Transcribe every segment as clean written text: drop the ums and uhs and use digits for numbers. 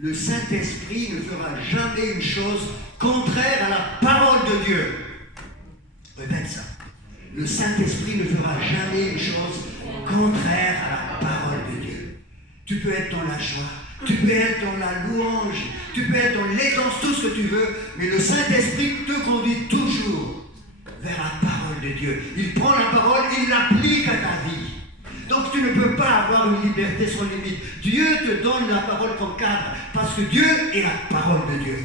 le Saint-Esprit ne fera jamais une chose contraire à la parole de Dieu. Répète ça. Le Saint-Esprit ne fera jamais une chose contraire à la parole de Dieu. Tu peux être dans la joie, tu peux être dans la louange, tu peux être dans l'aisance, tout ce que tu veux, mais le Saint-Esprit te conduit toujours vers la parole de Dieu. Il prend la parole, il l'applique à ta vie. Donc tu ne peux pas avoir une liberté sans limite. Dieu te donne la parole comme cadre, parce que Dieu est la parole de Dieu.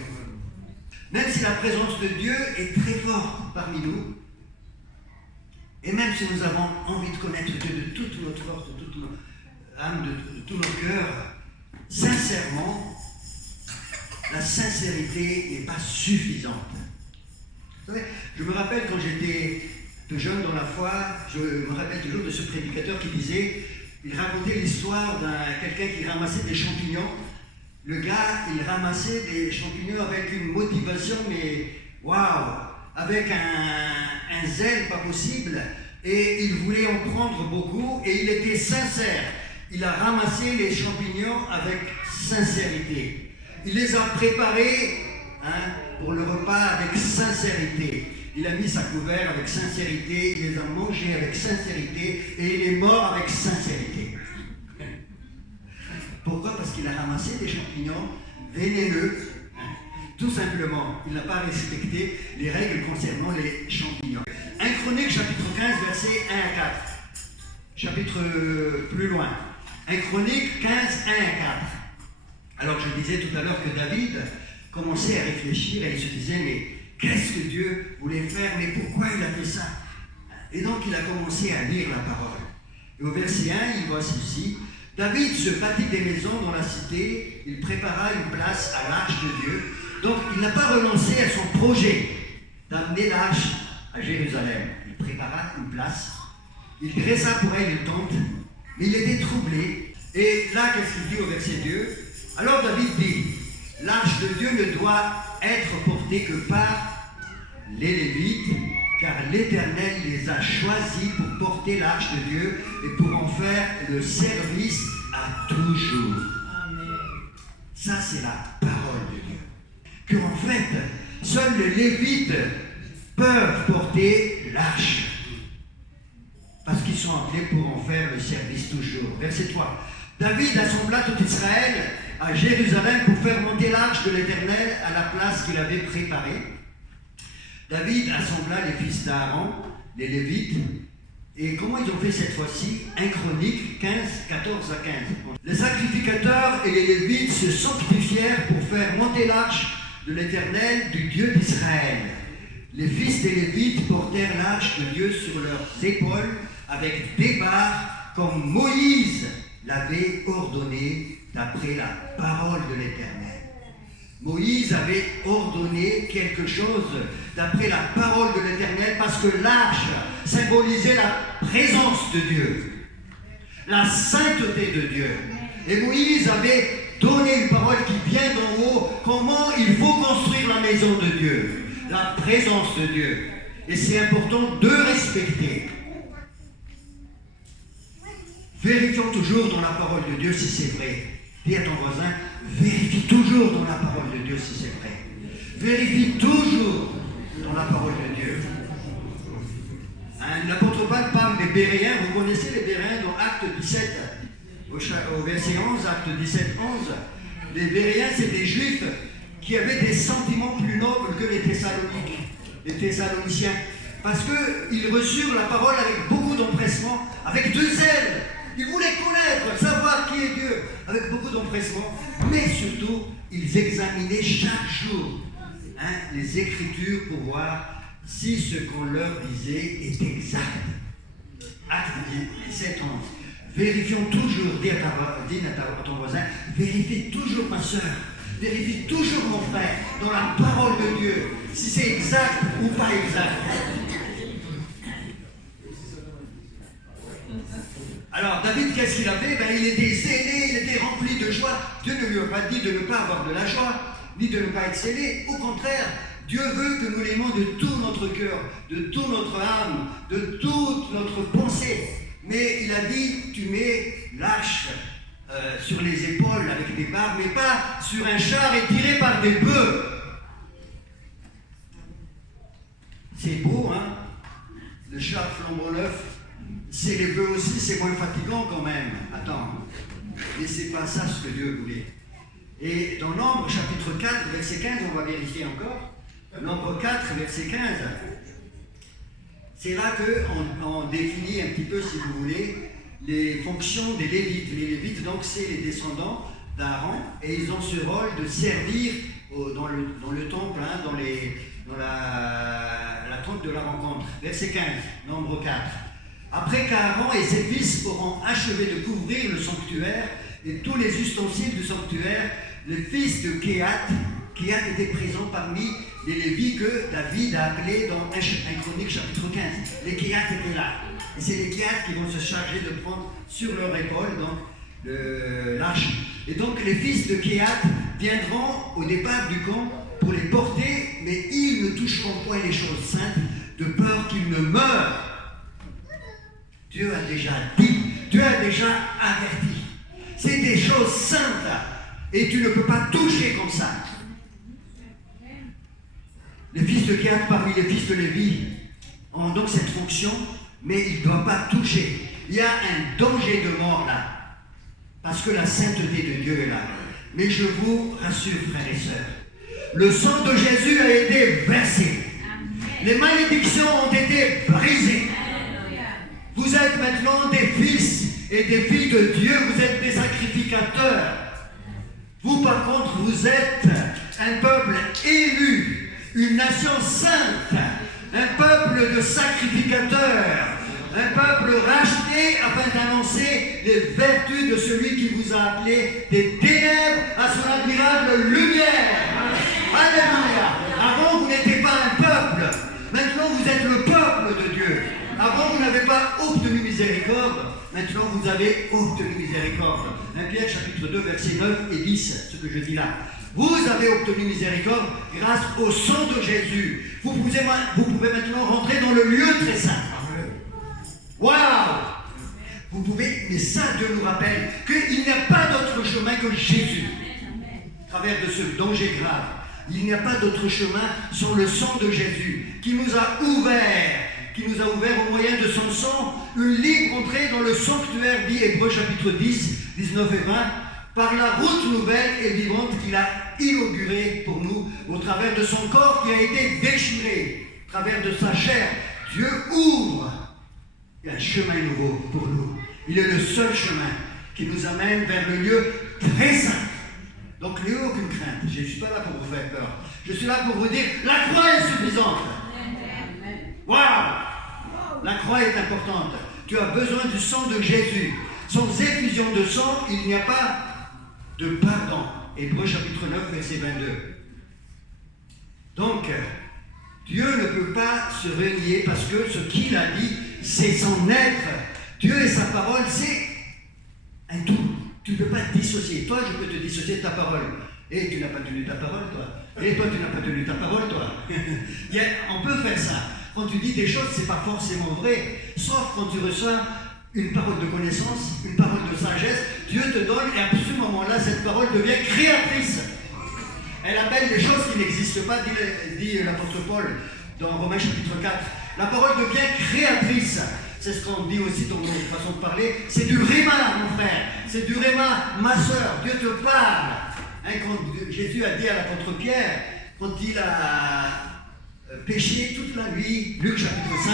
Même si la présence de Dieu est très forte parmi nous, et même si nous avons envie de connaître Dieu de toute notre force, de toute notre âme, de tout notre cœur, sincèrement, la sincérité n'est pas suffisante. Vous savez, je me rappelle quand j'étais plus jeune dans la foi, je me rappelle toujours de ce prédicateur qui disait, il racontait l'histoire d'un quelqu'un qui ramassait des champignons. Le gars, il ramassait des champignons avec une motivation, mais waouh, avec un zèle pas possible, et il voulait en prendre beaucoup, et il était sincère. Il a ramassé les champignons avec sincérité. Il les a préparés pour le repas avec sincérité. Il a mis sa couvert avec sincérité, il les a mangés avec sincérité, et il est mort avec sincérité. Pourquoi? Parce qu'il a ramassé des champignons vénéneux. Tout simplement, il n'a pas respecté les règles concernant les champignons. 1 Chroniques, chapitre 15, versets 1 à 4. Chapitre plus loin. 1 Chroniques 15, 1 à 4. Alors je disais tout à l'heure que David commençait à réfléchir et il se disait, mais qu'est-ce que Dieu voulait faire? Mais pourquoi il a fait ça? Et donc il a commencé à lire la parole. Et au verset 1, il voit ceci. David se bâtit des maisons dans la cité, il prépara une place à l'arche de Dieu. Donc il n'a pas renoncé à son projet d'amener l'arche à Jérusalem. Il prépara une place, il dressa pour elle une tente, mais il était troublé. Et là, qu'est-ce qu'il dit au verset 2? Alors David dit, l'arche de Dieu ne doit être portée que par les Lévites, car l'Éternel les a choisis pour porter l'arche de Dieu et pour en faire le service à toujours. Amen. Ça, c'est la parole de Dieu. Qu'en fait, seuls les Lévites peuvent porter l'arche, parce qu'ils sont appelés pour en faire le service toujours. Verset 3. David assembla tout Israël à Jérusalem pour faire monter l'arche de l'Éternel à la place qu'il avait préparée. David assembla les fils d'Aaron, les Lévites, et comment ils ont fait cette fois-ci? 1 Chroniques 15, 14 à 15. Les sacrificateurs et les Lévites se sanctifièrent pour faire monter l'arche de l'Éternel, du Dieu d'Israël. Les fils des Lévites portèrent l'arche de Dieu sur leurs épaules avec des barres comme Moïse l'avait ordonné d'après la parole de l'Éternel. Moïse avait ordonné quelque chose d'après la parole de l'Éternel parce que l'arche symbolisait la présence de Dieu, la sainteté de Dieu. Et Moïse avait donné une parole qui vient d'en haut, comment il faut construire la maison de Dieu, la présence de Dieu. Et c'est important de respecter. Vérifions toujours dans la parole de Dieu si c'est vrai. Dis à ton voisin, vérifie toujours dans la parole de Dieu si c'est vrai. Vérifie toujours dans la parole de Dieu. L'apôtre Paul parle des Béréens. Vous connaissez les Béréens dans Acte 17, au verset 11, Acte 17, 11. Les Béréens, c'est des Juifs qui avaient des sentiments plus nobles que les Thessaloniciens. Parce qu'ils reçurent la parole avec beaucoup d'empressement, avec de zèle. Ils voulaient connaître, savoir qui est Dieu, avec beaucoup d'empressement, mais surtout, ils examinaient chaque jour les Écritures pour voir si ce qu'on leur disait est exact. Acte 17, 11. Vérifions toujours, dis à ton voisin, vérifie toujours ma soeur, vérifie toujours mon frère, dans la parole de Dieu, si c'est exact ou pas exact. Alors David, qu'est-ce qu'il avait? Il était zélé, il était rempli de joie. Dieu ne lui a pas dit de ne pas avoir de la joie, ni de ne pas être zélé. Au contraire, Dieu veut que nous l'aimons de tout notre cœur, de toute notre âme, de toute notre pensée. Mais il a dit, tu mets l'arche sur les épaules avec des barres, mais pas sur un char et tiré par des bœufs. C'est beau, hein? Le char flambant neuf, c'est les bœufs aussi, c'est moins fatigant quand même. Attends, mais c'est pas ça ce que Dieu voulait. Et dans Nombre, chapitre 4, verset 15, on va vérifier encore. Nombre 4, verset 15. C'est là qu'on définit un petit peu, si vous voulez, les fonctions des Lévites. Les Lévites, donc, c'est les descendants d'Aaron, et ils ont ce rôle de servir dans le temple, hein, dans la tente de la rencontre. Verset 15, Nombre 4. Après qu'Aaron et ses fils auront achevé de couvrir le sanctuaire et tous les ustensiles du sanctuaire, le fils de Kehat était présent parmi les Lévites que David a appelés dans 1 Chronique chapitre 15. Les Kehat étaient là. Et c'est les Kehat qui vont se charger de prendre sur leur épaule l'arche. Et donc les fils de Kehat viendront au départ du camp pour les porter, mais ils ne toucheront point les choses saintes, de peur qu'ils ne meurent. Dieu a déjà dit, Dieu a déjà averti. C'est des choses saintes, et tu ne peux pas toucher comme ça. Les fils de Kehat parmi les fils de Lévi ont donc cette fonction, mais ils ne doivent pas toucher. Il y a un danger de mort là, parce que la sainteté de Dieu est là. Mais je vous rassure, frères et sœurs, le sang de Jésus a été versé. Les malédictions ont été brisées. Vous êtes maintenant des fils et des filles de Dieu, vous êtes des sacrificateurs. Vous, par contre, vous êtes un peuple élu, une nation sainte, un peuple de sacrificateurs, un peuple racheté afin d'annoncer les vertus de celui qui vous a appelé des ténèbres à son admirable lumière. Alléluia. Avant, vous n'étiez pas un peuple. Maintenant, vous êtes le peuple de Dieu. Avant, vous n'avez pas obtenu miséricorde. Maintenant, vous avez obtenu miséricorde. 1 Pierre, chapitre 2, versets 9 et 10, ce que je dis là. Vous avez obtenu miséricorde grâce au sang de Jésus. Vous pouvez maintenant rentrer dans le lieu très saint. Waouh! Vous pouvez, mais ça, Dieu nous rappelle qu'il n'y a pas d'autre chemin que Jésus. À travers de ce danger grave, il n'y a pas d'autre chemin sans le sang de Jésus qui nous a ouvert au moyen de son sang une libre entrée dans le sanctuaire, dit Hébreux chapitre 10, 19 et 20, par la route nouvelle et vivante qu'il a inaugurée pour nous au travers de son corps qui a été déchiré, au travers de sa chair. Dieu ouvre un chemin nouveau pour nous. Il est le seul chemin qui nous amène vers le lieu très saint. Donc n'ayez aucune crainte, je ne suis pas là pour vous faire peur. Je suis là pour vous dire, la croix est suffisante. Waouh! La croix est importante. Tu as besoin du sang de Jésus. Sans effusion de sang, il n'y a pas de pardon. Hébreux chapitre 9, verset 22. Donc, Dieu ne peut pas se renier parce que ce qu'il a dit, c'est son être. Dieu et sa parole, c'est un tout. Tu ne peux pas te dissocier. Toi, je peux te dissocier de ta parole. Et tu n'as pas tenu ta parole, toi. Et toi, tu n'as pas tenu ta parole, toi. On peut faire ça. Quand tu dis des choses, ce n'est pas forcément vrai. Sauf quand tu reçois une parole de connaissance, une parole de sagesse. Dieu te donne, et à ce moment-là, cette parole devient créatrice. Elle appelle des choses qui n'existent pas, dit l'apôtre Paul dans Romains chapitre 4. La parole devient créatrice. C'est ce qu'on dit aussi dans notre façon de parler. C'est du réma, mon frère. C'est du réma, ma soeur. Dieu te parle. Hein, quand Jésus a dit à l'apôtre Pierre, quand il a péché toute la nuit, Luc chapitre 5,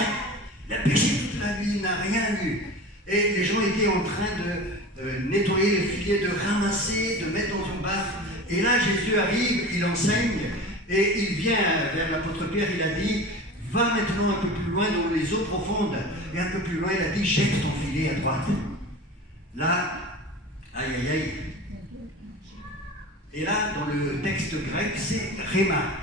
il a péché toute la nuit, il n'a rien vu. Et les gens étaient en train de nettoyer les filets, de ramasser, de mettre dans une baffe. Et là, Jésus arrive, il enseigne, et il vient vers l'apôtre Pierre, il a dit, va maintenant un peu plus loin dans les eaux profondes. Et un peu plus loin, il a dit, jette ton filet à droite. Là, aïe aïe aïe. Et là, dans le texte grec, c'est réma.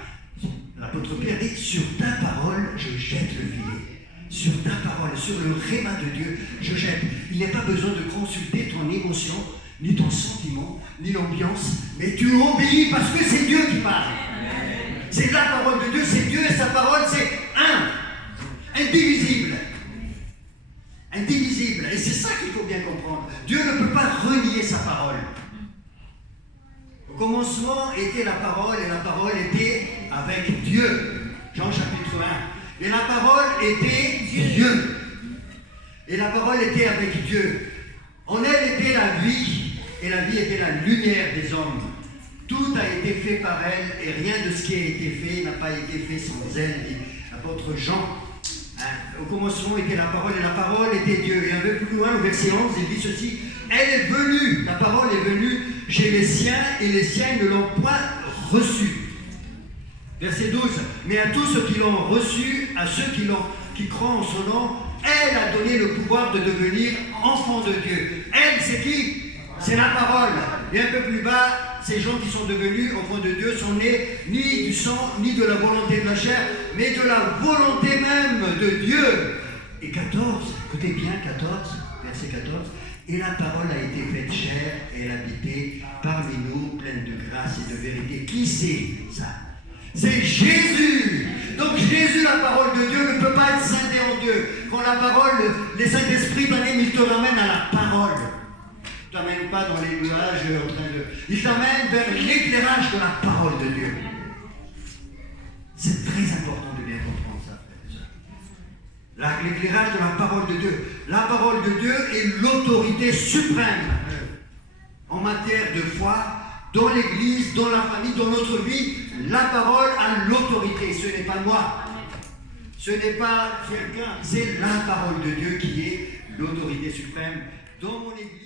L'apôtre Pierre dit, sur ta parole, je jette le filet. Sur ta parole, sur le réma de Dieu, je jette. Il n'y a pas besoin de consulter ton émotion, ni ton sentiment, ni l'ambiance, mais tu obéis parce que c'est Dieu qui parle. C'est la parole de Dieu, c'est Dieu et sa parole, c'est un, indivisible. Indivisible. Et c'est ça qu'il faut bien comprendre. Dieu ne peut pas renier sa parole. commencement était la parole, et la parole était avec Dieu. Jean chapitre 1. Et la parole était Dieu. Et la parole était avec Dieu. En elle était la vie, et la vie était la lumière des hommes. Tout a été fait par elle, et rien de ce qui a été fait n'a pas été fait sans elle, dit l'apôtre Jean. Au commencement était la parole, et la parole était Dieu. Et un peu plus loin, au verset 11, il dit ceci: elle est venue, la parole est venue chez les siens, et les siens ne l'ont point reçue. Verset 12, mais à tous ceux qui l'ont reçu, à ceux qui croient en son nom, elle a donné le pouvoir de devenir enfants de Dieu. Elle, c'est qui? C'est la parole. Et un peu plus bas, ces gens qui sont devenus enfants de Dieu sont nés ni du sang, ni de la volonté de la chair, mais de la volonté même de Dieu. Et 14, écoutez bien, 14, verset 14, et la parole a été faite chair, et elle habitait parmi nous, pleine de grâce et de vérité. Qui c'est ça? C'est Jésus. Donc Jésus, la parole de Dieu, ne peut pas être scindé en deux. Quand la parole, les Saint-Esprit t'animent, il te ramène à la parole. Il ne t'amène pas dans les nuages en train de... Il t'amène vers l'éclairage de la parole de Dieu. C'est très important de bien comprendre ça, frères et sœurs. L'éclairage de la parole de Dieu. La parole de Dieu est l'autorité suprême en matière de foi, dans l'Église, dans la famille, dans notre vie. La parole a l'autorité. Ce n'est pas moi. Ce n'est pas quelqu'un. C'est la parole de Dieu qui est l'autorité suprême dans mon Église.